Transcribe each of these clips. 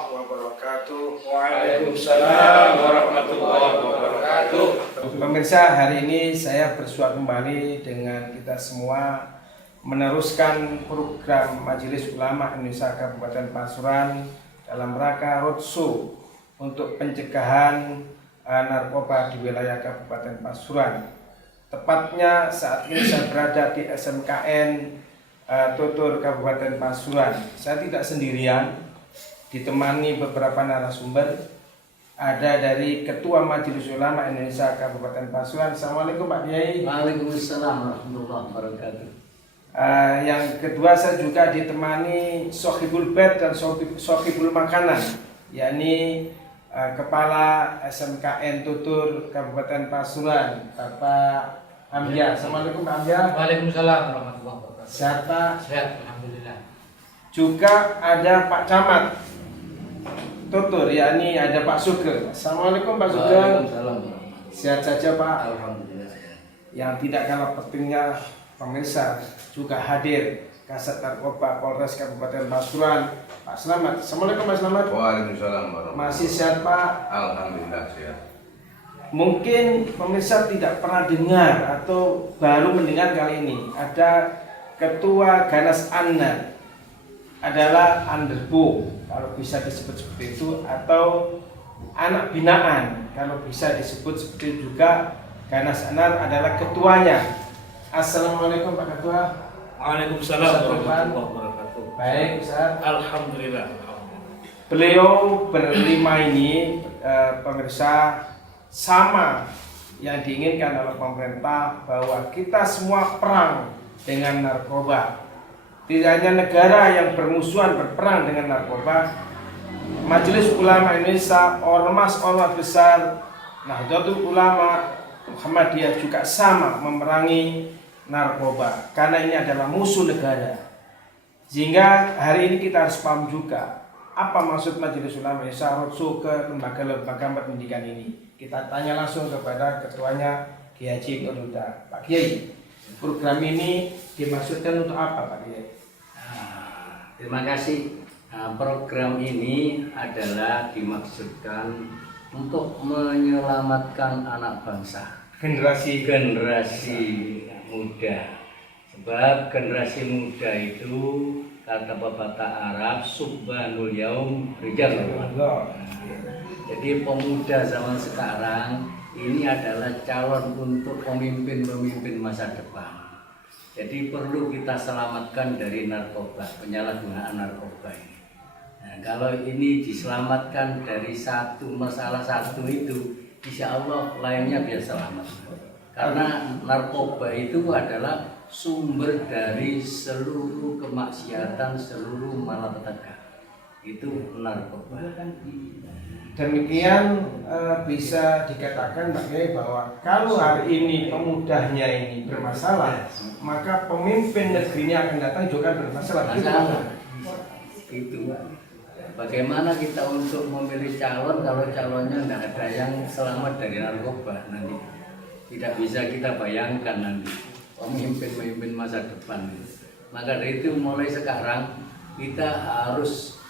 warahmatullahi wabarakatuh. Waalaikumsalam warahmatullahi wabarakatuh. Pemirsa, hari ini saya bersua kembali dengan kita semua meneruskan program Majelis Ulama Indonesia Kabupaten Pasuruan dalam rangka roadshow untuk pencegahan narkoba di wilayah Kabupaten Pasuruan. Tepatnya saat ini saya berada di SMKN Tutur Kabupaten Pasuruan. Saya tidak sendirian, ditemani beberapa narasumber. Ada dari Ketua Majelis Ulama Indonesia Kabupaten Pasuruan. Assalamualaikum Pak Kiai. Waalaikumsalam warahmatullahi wabarakatuh. Yang kedua, saya juga ditemani Sohibul Bed dan Sohibul Makanan, yakni Kepala SMKN Tutur Kabupaten Pasuruan, Bapak Amya. Assalamualaikum Pak Amya. Waalaikumsalam warahmatullahi wabarakatuh. Sehat Pak? Sehat, alhamdulillah. Juga ada Pak Camat Tutur, yakni ada Pak Sugeng. Assalamualaikum Pak Sugeng. Waalaikumsalam. Sehat saja Pak? Alhamdulillah sehat. Yang tidak kalah pentingnya, pemirsa, juga hadir Kasat Narkoba Polres Kabupaten Pasuruan, Pak Slamet. Assalamualaikum Pak Slamet. Waalaikumsalam warahmatullahi wabarakatuh. Masih sehat Pak? Alhamdulillah sehat. Mungkin pemirsa tidak pernah dengar atau baru mendengar kali ini ada Ketua Ganas Anna, adalah underbo kalau bisa disebut seperti itu, atau anak binaan kalau bisa disebut seperti itu juga. Ganas Anar adalah ketuanya. Assalamualaikum Pak Ketua. Waalaikumsalam warahmatullahi wabarakatuh. Baik Ustaz. Alhamdulillah. Beliau berlima ini pemirsa, sama yang diinginkan oleh pemerintah, bahwa kita semua perang dengan narkoba. Tidak hanya negara yang bermusuhan berperang dengan narkoba, Majelis Ulama Indonesia, ormas-ormas besar, Nahdlatul Ulama Muhammadiyah juga sama memerangi narkoba, karena ini adalah musuh negara. Sehingga hari ini kita harus paham juga apa maksud Majelis Ulama Indonesia roadshow ke lembaga-lembaga pendidikan ini. Kita tanya langsung kepada ketuanya, Kiai Haji Koduta. Pak Kiai, program ini dimaksudkan untuk apa Pak Kiai? Terima kasih. Program ini adalah dimaksudkan untuk menyelamatkan anak bangsa, Generasi muda. Sebab generasi muda itu, kata pepatah Arab, subhanul yaum rijalul. Jadi pemuda zaman sekarang ini adalah calon untuk pemimpin-pemimpin masa depan. Jadi perlu kita selamatkan dari narkoba, penyalahgunaan narkoba ini. Nah, kalau ini diselamatkan dari satu masalah satu itu, insya Allah lainnya biar selamat. Karena narkoba itu adalah sumber dari seluruh kemaksiatan, seluruh malapetaka. Itu narkoba. Demikian bisa dikatakan Pak Kiai bahwa kalau hari ini pemudanya ini bermasalah, maka pemimpin negerinya akan datang juga bermasalah. Itu. Bagaimana kita untuk memilih calon kalau calonnya tidak ada yang selamat dari narkoba nanti? Tidak bisa kita bayangkan nanti pemimpin-pemimpin masa depan. Maka dari itu mulai sekarang kita harus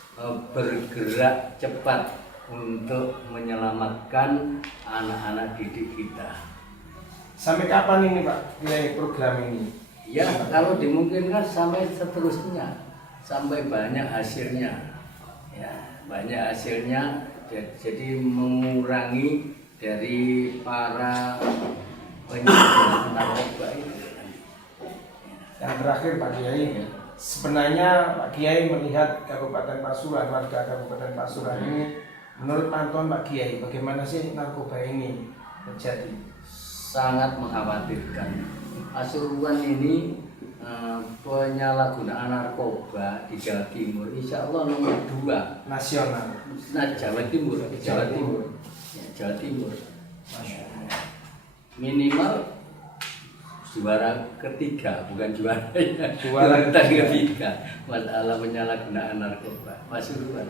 bergerak cepat untuk menyelamatkan anak-anak didik kita. Sampai kapan ini Pak Kiai program ini? Ya, kalau dimungkinkan sampai seterusnya, sampai banyak hasilnya. Ya, banyak hasilnya, jadi mengurangi dari para penyalahguna narkoba itu. Yang terakhir Pak Kiai, sebenarnya Pak Kiai melihat Kabupaten Pasuruan, warga Kabupaten Pasuruan ini, menurut pantauan Pak Kiai, bagaimana sih narkoba ini terjadi? Sangat mengkhawatirkan. Pasuruan ini penyalahgunaan narkoba di Jawa Timur, insya Allah nomor 2 nasional. Nah, Jawa Timur. Ya, Jawa Timur. Minimal juara ketiga, bukan juara ketiga. Masalah penyalahgunaan narkoba Pasuruan.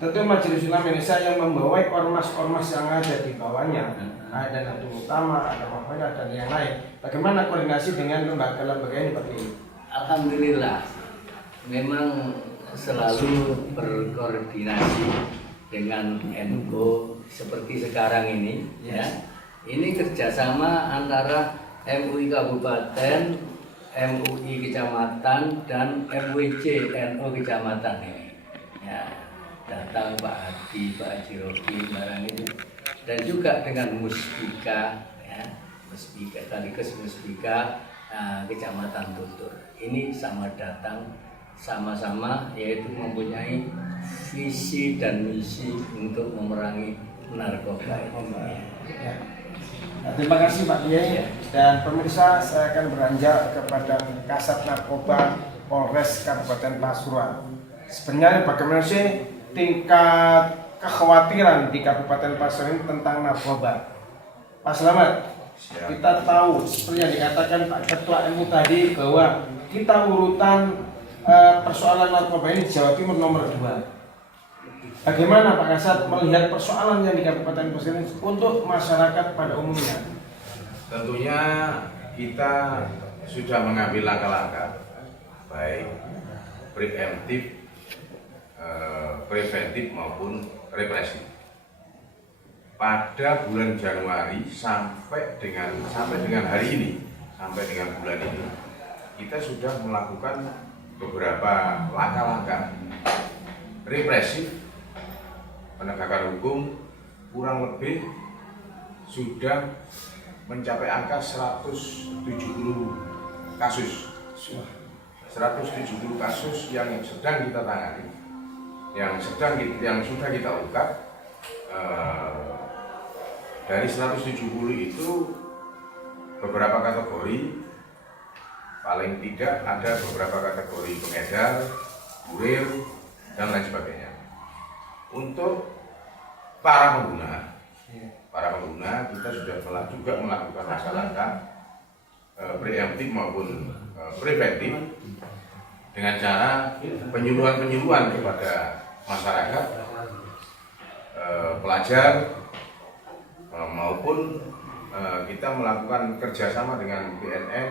Tentu Majelis Ulama Indonesia yang membawa ormas-ormas yang ada di bawahnya, ada Nahdlatul Ulama, ada Muhammadiyah dan yang lain. Bagaimana koordinasi dengan lembaga-lembaga ini Pak Kiai? Alhamdulillah, memang selalu berkoordinasi dengan NU seperti sekarang ini, ya. Ini kerjasama antara MUI Kabupaten, MUI Kecamatan, dan MUIC NU Kecamatan ini. Ya, datang Pak Hadi, Pak Haji Rogi, barang itu, dan juga dengan Muspika, ya, Muspika sekaligus Muspika Kecamatan Tutur. Ini sama datang sama-sama, yaitu mempunyai visi dan misi untuk memerangi narkoba ini. Ya. Nah, terima kasih Pak Kiai. Dan pemirsa, saya akan beranjak kepada Kasat Narkoba Polres Kabupaten Pasuruan. Sebenarnya bagaimana sih tingkat kekhawatiran di Kabupaten Pasuruan ini tentang narkoba? Pak Slamet, kita tahu seperti yang dikatakan Pak Ketua MU tadi bahwa kita urutan persoalan narkoba ini di Jawa Timur nomor 2. Bagaimana Pak Kasat melihat persoalan yang di Kabupaten Pasuruan untuk masyarakat pada umumnya? Tentunya kita sudah mengambil langkah-langkah baik preventif, maupun represif. Pada bulan Januari sampai dengan hari ini, sampai dengan bulan ini, kita sudah melakukan beberapa langkah-langkah represif penegakan hukum, kurang lebih sudah mencapai angka 170 kasus. 170 kasus yang sedang kita tangani, yang sudah kita ungkap. Dari 170 itu beberapa kategori, paling tidak ada beberapa kategori pengedar, kurir, dan lain sebagainya. Untuk para pengguna kita sudah juga melakukan langkah-langkah preemptif maupun preventif dengan cara penyuluhan kepada masyarakat, pelajar, maupun kita melakukan kerjasama dengan BNN,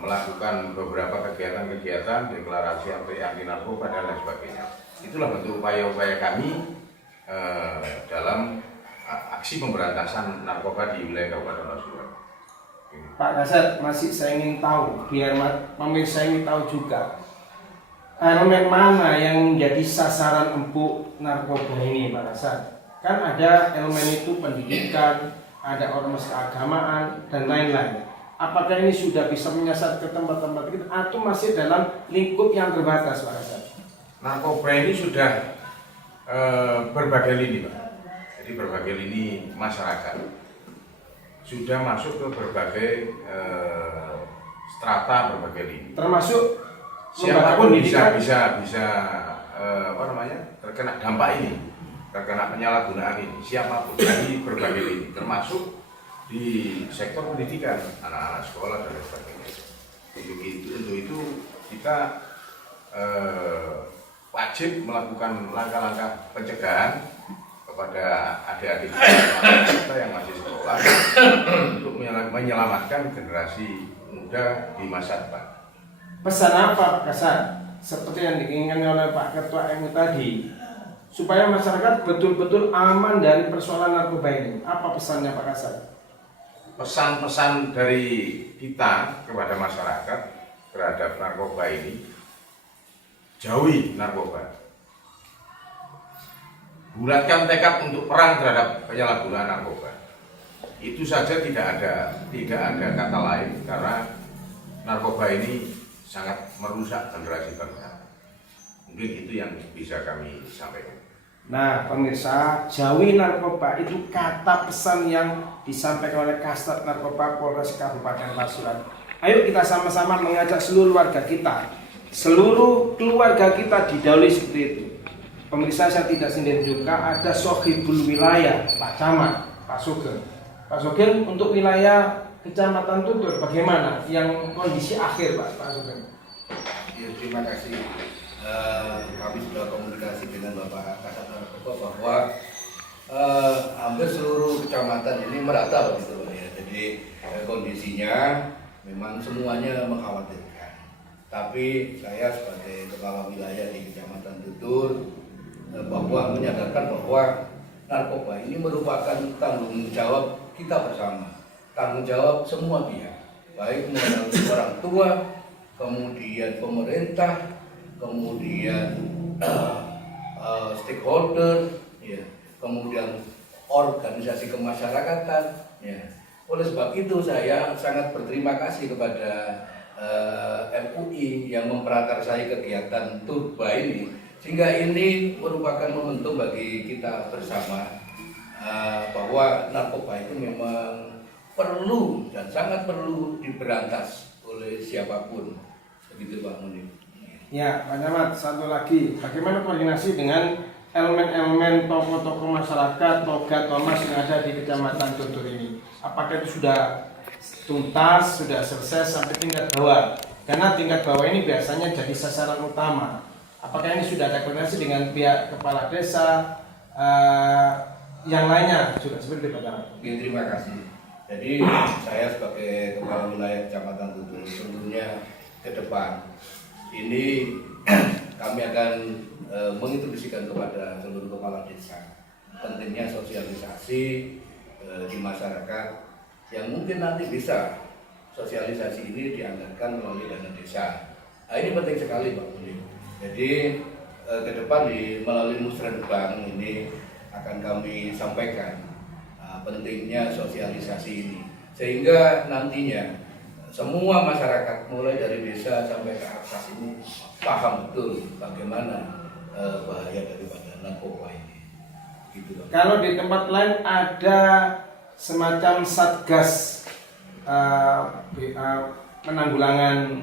melakukan beberapa kegiatan-kegiatan deklarasi anti narkoba dan lain sebagainya. Itulah bentuk upaya-upaya kami dalam aksi pemberantasan narkoba di wilayah Kabupaten Pasuruan. Pak Kasat, masih saya ingin tahu, biar pemirsa ingin tahu juga, elemen mana yang menjadi sasaran empuk narkoba ini, Pak Kasat? Kan ada elemen itu pendidikan, ada ormas keagamaan, dan lain-lain. Apakah ini sudah bisa menyasar ke tempat-tempat itu atau masih dalam lingkup yang terbatas, Pak Kasat? Narkoba ini sudah berbagai lini, Pak. Jadi berbagai lini masyarakat sudah masuk ke berbagai strata, berbagai lini. Termasuk siapapun bisa terkena dampak ini, terkena penyalahgunaan ini, siapapun dari berbagai lini, termasuk di sektor pendidikan, anak-anak sekolah dan lain sebagainya. Untuk itu kita wajib melakukan langkah-langkah pencegahan kepada adik-adik kita yang masih sekolah untuk menyelamatkan generasi muda di masa depan. Pesan apa Pak Kasat? Seperti yang diinginkan oleh Pak Ketua MU tadi, supaya masyarakat betul-betul aman dari persoalan narkoba ini. Apa pesannya Pak Kasat? Pesan-pesan dari kita kepada masyarakat terhadap narkoba ini, jauhi narkoba. Bulatkan tekad untuk perang terhadap penyalahgunaan narkoba. Itu saja, tidak ada kata lain, karena narkoba ini sangat merusak generasi bangsa. Mungkin itu yang bisa kami sampaikan. Nah, pemirsa, jauhi narkoba itu kata pesan yang disampaikan oleh Kasat Narkoba Polres Kabupaten Pasuruan. Ayo kita sama-sama mengajak seluruh warga kita, seluruh keluarga kita didahului seperti itu. Pemirsa, saya tidak sendiri juga, ada Sohibul Wilayah, Pak Camat, Pak Sugeng. Pak Sugeng, untuk wilayah Kecamatan Tutur, bagaimana yang kondisi akhir Pak Sugeng? Ya, terima kasih. Kami sudah komunikasi dengan Bapak Kasat Narkoba bahwa hampir seluruh kecamatan ini merata begitu ya. Jadi kondisinya memang semuanya mengkhawatirkan. Tapi saya sebagai kepala wilayah di Kecamatan Tutur, Bapak bahwa menyadarkan bahwa narkoba ini merupakan tanggung jawab kita bersama, tanggung jawab semua pihak, baik melalui orang tua, kemudian pemerintah, kemudian stakeholder, ya, kemudian organisasi kemasyarakatan. Ya. Oleh sebab itu saya sangat berterima kasih kepada MUI yang memprakarsai kegiatan Turba ini, sehingga ini merupakan momentum bagi kita bersama bahwa narkoba itu memang perlu dan sangat perlu diberantas oleh siapapun. Begitu Pak Munir. Ya, Pak Camat, satu lagi, bagaimana koordinasi dengan elemen-elemen tokoh-tokoh masyarakat, toga, tomas yang ada di Kecamatan Tutur ini? Apakah itu sudah tuntas, sudah selesai sampai tingkat bawah? Karena tingkat bawah ini biasanya jadi sasaran utama. Apakah ini sudah ada koordinasi dengan pihak kepala desa, yang lainnya juga seperti itu, Pak Camat? Oke, terima kasih. Jadi saya sebagai kepala wilayah Kecamatan Tutur tentunya ke depan ini kami akan menginstruksikan kepada seluruh kepala desa pentingnya sosialisasi di masyarakat yang mungkin nanti bisa sosialisasi ini dianggarkan melalui dana desa. Nah, ini penting sekali Pak Munir. Jadi ke depan melalui musrenbang ini akan kami sampaikan pentingnya sosialisasi ini sehingga nantinya semua masyarakat mulai dari desa sampai ke atas ini paham betul bagaimana bahaya daripada narkoba ini. Gitu, Pak. Kalau di tempat lain ada semacam satgas penanggulangan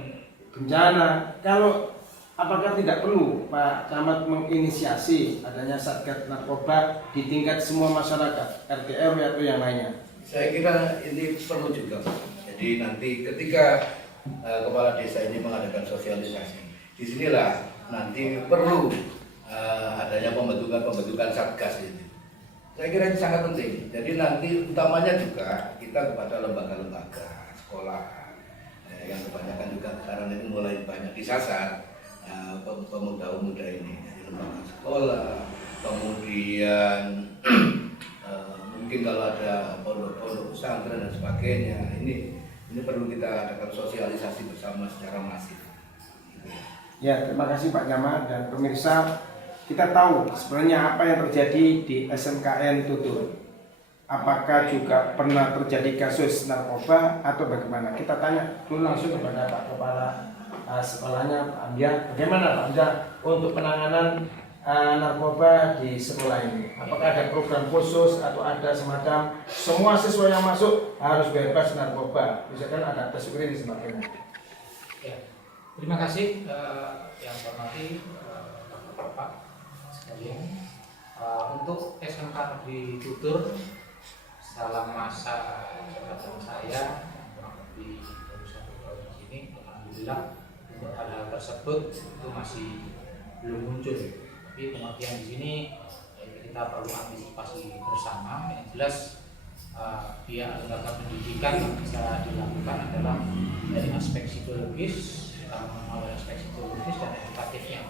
bencana, kalau apakah tidak perlu Pak Camat menginisiasi adanya satgas narkoba di tingkat semua masyarakat, RT RW atau yang lainnya? Saya kira ini perlu juga, Pak. Jadi nanti ketika kepala desa ini mengadakan sosialisasi, disinilah nanti perlu adanya pembentukan satgas ini. Saya kira ini sangat penting. Jadi nanti utamanya juga kita kepada lembaga-lembaga sekolah yang kebanyakan juga sekarang ini mulai banyak disasar pemuda-pemuda ini, dari lembaga sekolah, kemudian mungkin kalau ada pondok-pondok pesantren dan sebagainya, ini perlu kita adakan sosialisasi bersama secara masif. Ya, terima kasih Pak Camat dan pemirsa. Kita tahu sebenarnya apa yang terjadi di SMKN Tutur. Apakah juga pernah terjadi kasus narkoba atau bagaimana? Kita tanya dulu langsung kepada Pak Kepala sekolahnya, Pak Amja. Bagaimana Pak Amja untuk penanganan narkoba di sekolah ini? Apakah ada program khusus atau ada semacam semua siswa yang masuk harus bebas narkoba? Misalkan ada tes urin dan sebagainya. Ya, terima kasih yang saya hormati Bapak sekalian. Untuk SMK Negeri Tutur dalam masa jabatan saya kurang lebih baru 1 tahun di sini, alhamdulillah untuk hal-hal tersebut itu masih belum muncul. Tapi pengertian di sini kita perlu antisipasi bersama. Yang jelas pihak lembaga pendidikan yang bisa dilakukan adalah dari aspek psikologis, melalui aspek psikologis dan edukatifnya.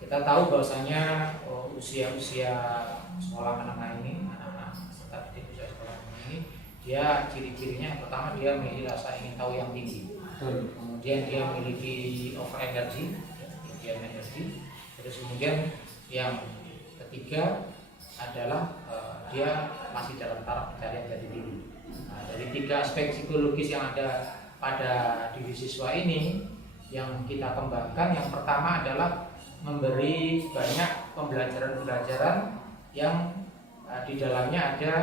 Kita tahu bahwasanya usia-usia sekolah menengah ini, anak-anak peserta didik usia sekolah menengah ini, dia ciri-cirinya yang pertama dia memiliki rasa ingin tahu yang tinggi, kemudian dia memiliki over energy, terus kemudian yang ketiga adalah dia masih dalam taraf pencarian jati diri. Nah, dari 3 aspek psikologis yang ada pada diri siswa ini yang kita kembangkan, yang pertama adalah memberi banyak pembelajaran-pembelajaran yang di dalamnya ada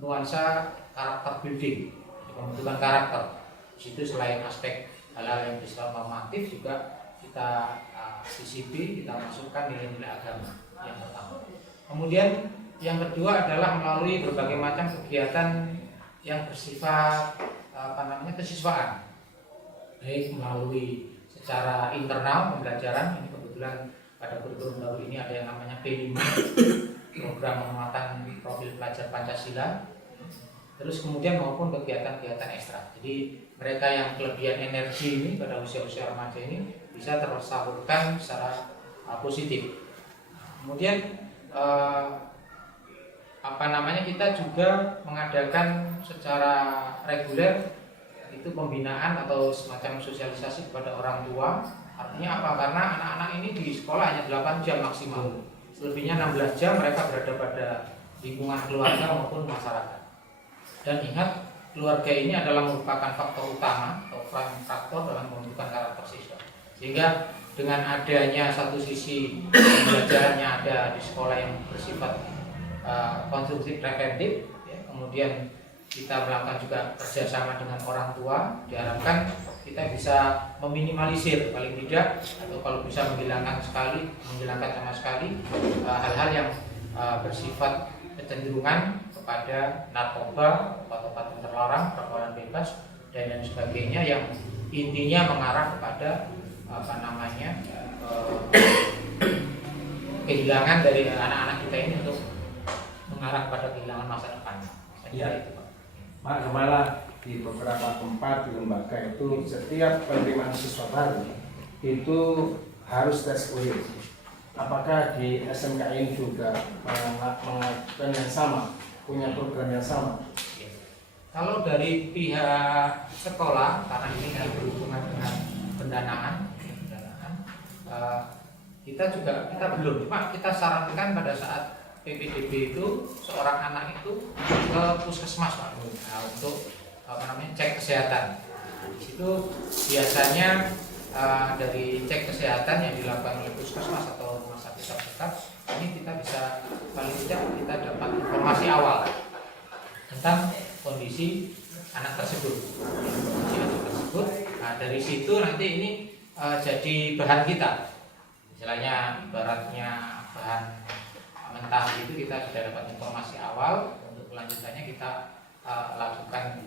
nuansa karakter building, pembentukan karakter. Di situ selain aspek hal-hal yang bersifat normatif juga kita CCP, kita masukkan nilai-nilai agama yang pertama. Kemudian yang kedua adalah melalui berbagai macam kegiatan yang bersifat kesiswaan, baik melalui secara internal pembelajaran. Ini kebetulan pada kurikulum baru ini ada yang namanya P5, program penguatan profil pelajar Pancasila. Terus kemudian maupun kegiatan-kegiatan ekstra. Jadi mereka yang kelebihan energi ini pada usia-usia remaja ini bisa tersalurkan secara positif Kemudian kita juga mengadakan secara reguler itu pembinaan atau semacam sosialisasi kepada orang tua. Artinya apa? Karena anak-anak ini di sekolah hanya 8 jam maksimal. Selebihnya 16 jam mereka berada pada lingkungan keluarga maupun masyarakat. Dan ingat, keluarga ini adalah merupakan faktor utama atau faktor dalam pembentukan karakter siswa. Sehingga dengan adanya satu sisi pembelajarannya ada di sekolah yang bersifat konstruksi preventif, ya, kemudian kita melakukan juga kerjasama dengan orang tua, diharapkan kita bisa meminimalisir paling tidak, atau kalau bisa menghilangkan sama sekali hal-hal yang bersifat kecenderungan kepada narkoba, obat-obat terlarang, pergaulan bebas dan lain sebagainya yang intinya mengarah kepada kehilangan dari anak-anak kita ini untuk mengarah kepada kehilangan masa depan. Saya kira itu, Pak. Pak Kepala, di beberapa tempat di lembaga itu setiap penerimaan siswa baru itu harus tes UIN. Apakah di SMKN juga melakukan yang sama, punya program yang sama? Kalau dari pihak sekolah, karena ini berhubungan dengan pendanaan, kita belum, cuma kita sarankan pada saat PPDB itu seorang anak itu ke puskesmas, Pak, untuk cek kesehatan. Di situ biasanya dari cek kesehatan yang dilakukan oleh puskesmas atau rumah sakit terdekat, ini kita bisa paling tidak kita dapat informasi awal tentang kondisi anak tersebut. Nah, dari situ nanti ini jadi bahan kita. Misalnya ibaratnya bahan mentah itu kita sudah dapat informasi awal, untuk kelanjutannya kita lakukan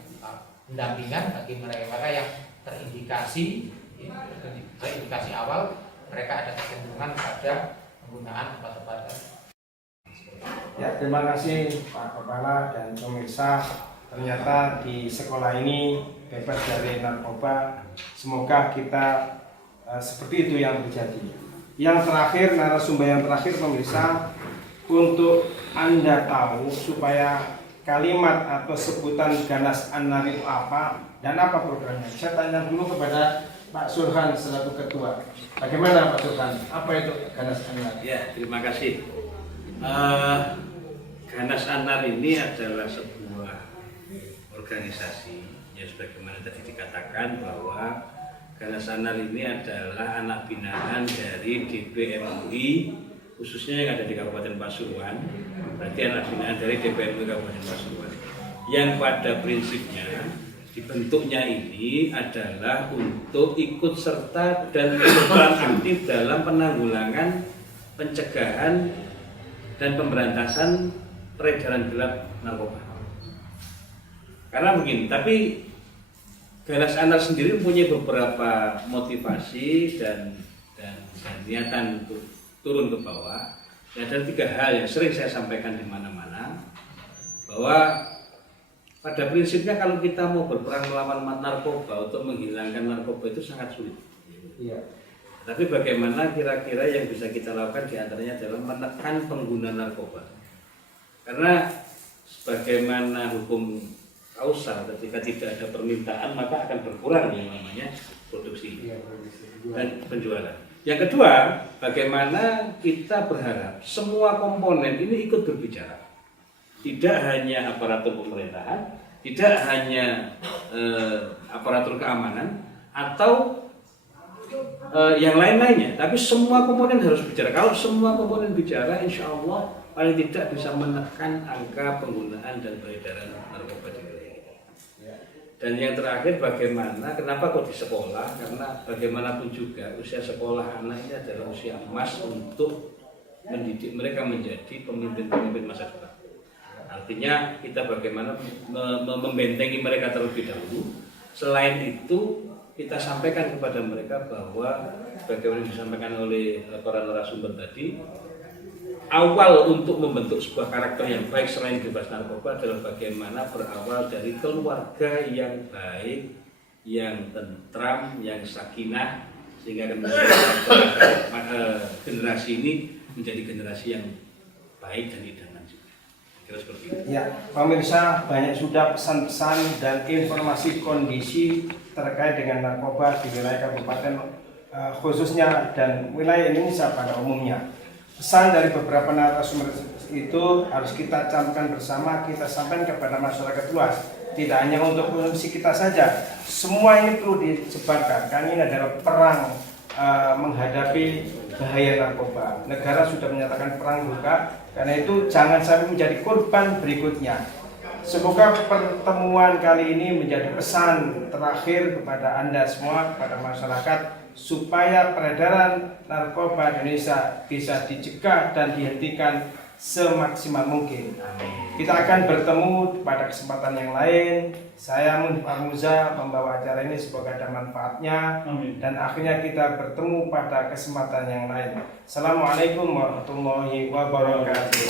pendampingan bagi mereka yang terindikasi awal mereka ada kecenderungan pada penggunaan obat-obatan. Ya, terima kasih Pak Kepala dan pemirsa. Ternyata di sekolah ini bebas dari narkoba. Semoga kita seperti itu yang terjadi. Yang terakhir, narasumber yang terakhir pemirsa, untuk Anda tahu supaya kalimat atau sebutan Ganas Annar itu apa dan apa programnya. Saya tanya dulu kepada Pak Surhan selaku ketua. Bagaimana Pak Surhan? Apa itu Ganas Annar? Ya, terima kasih. Ganas Annar ini adalah sebuah organisasi yang sebagaimana tadi dikatakan bahwa Ganas Annar ini adalah anak binaan dari DPMUI, khususnya yang ada di Kabupaten Pasuruan. Berarti anak binaan dari DPMUI Kabupaten Pasuruan, yang pada prinsipnya dibentuknya ini adalah untuk ikut serta dan berperan aktif dalam penanggulangan, pencegahan dan pemberantasan peredaran gelap narkoba. Karena begini, tapi Ganas Annar sendiri punya beberapa motivasi dan niatan untuk turun ke bawah. Ada 3 hal yang sering saya sampaikan di mana-mana, bahwa pada prinsipnya kalau kita mau berperang melawan narkoba, untuk menghilangkan narkoba itu sangat sulit. Iya. Tapi bagaimana kira-kira yang bisa kita lakukan diantaranya adalah menekan pengguna narkoba. Karena sebagaimana hukum kausal, ketika tidak ada permintaan maka akan berkurang yang namanya produksi dan penjualan. Yang kedua, bagaimana kita berharap semua komponen ini ikut berbicara. Tidak hanya aparatur pemerintahan, tidak hanya aparatur keamanan atau yang lain-lainnya, tapi semua komponen harus bicara. Kalau semua komponen bicara, insya Allah paling tidak bisa menekan angka penggunaan dan peredaran narkoba di wilayah kita. Dan yang terakhir, bagaimana, kenapa kok di sekolah? Karena bagaimanapun juga usia sekolah anak ini adalah usia emas untuk mendidik mereka menjadi pemimpin-pemimpin masa depan. Artinya kita bagaimana membentengi mereka terlebih dahulu. Selain itu, kita sampaikan kepada mereka bahwa bagaimana disampaikan oleh para narasumber tadi, awal untuk membentuk sebuah karakter yang baik selain bebas narkoba adalah bagaimana berawal dari keluarga yang baik, yang tentram, yang sakinah, sehingga kemudian generasi ini menjadi generasi yang baik dan idaman juga. Kira seperti itu. Ya, pemirsa, banyak sudah pesan-pesan dan informasi kondisi terkait dengan narkoba di wilayah kabupaten khususnya dan wilayah Indonesia pada umumnya. Pesan dari beberapa narasumber itu harus kita camkan bersama, kita sampaikan kepada masyarakat luas. Tidak hanya untuk konsumsi kita saja, semua ini perlu disebarkan. Karena ini adalah perang menghadapi bahaya narkoba. Negara sudah menyatakan perang juga, karena itu jangan sampai menjadi korban berikutnya. Semoga pertemuan kali ini menjadi pesan terakhir kepada Anda semua, kepada masyarakat, supaya peredaran narkoba Indonesia bisa dicegah dan dihentikan semaksimal mungkin. Kita akan bertemu pada kesempatan yang lain. Saya Munif Armuza membawa acara ini, semoga ada manfaatnya. Dan akhirnya kita bertemu pada kesempatan yang lain. Assalamualaikum warahmatullahi wabarakatuh.